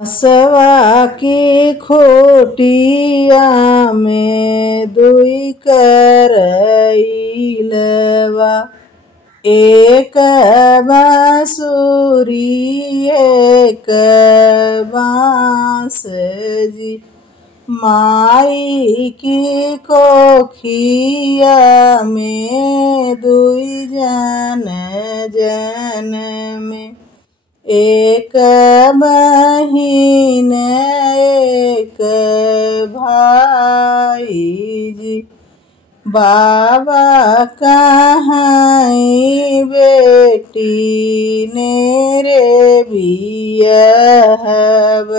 हसवा की खोटिया में दुई करइलवा, एक बांसुरी एक बांस जी। माई की कोखिया में दुई जन में, एक बहिन एक भाई जी। बाबा कहाँ बेटी नेरे बियहब,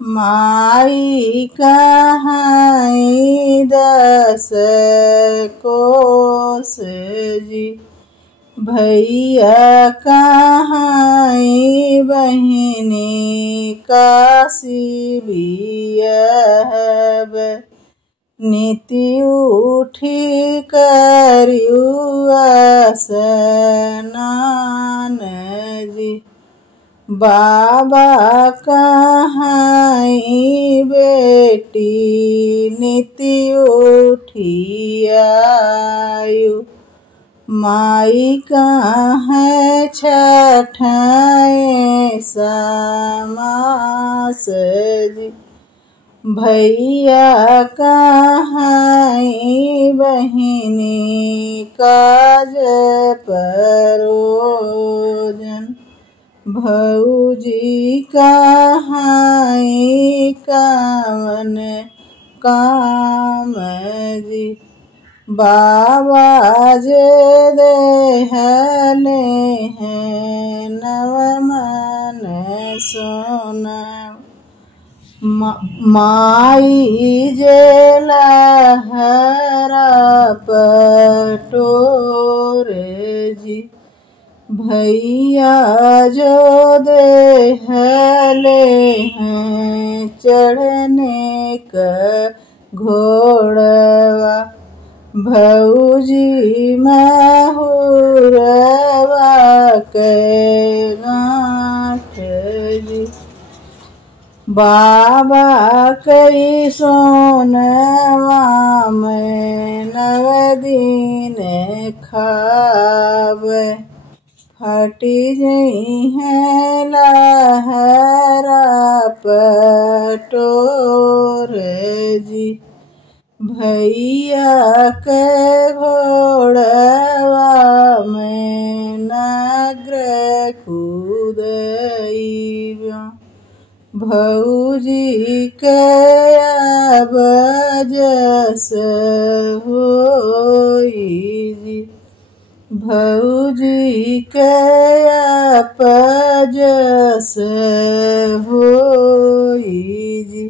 माई कहाँ 10 कोस जी। भैया कहाँ बहिनी काशी बियहब, नीति उठी करियुआ स्नान जी। बाबा कहाँ बेटी नीति उठियायु, माई कहाँ छठाए समास जी। भैया कहाँ बहिनी काज परोजन, भौजी कहाँ कवन काम जी। बाबा जे देहले हैं नवमन सोना, माई जे लहरा पटोरे जी। भैया जो देहले हैं चढ़ने का घोड़वा, भौजी महुरवा के गाँठ जी। बाबा कई सोनवा में 9 दिन खावे, फटी जई है लहरा पटोर जी। भैया के घोड़वा में नग्र कूदइबा, भौजी के अब जस होई जी। भौजी के अब जस होई जी।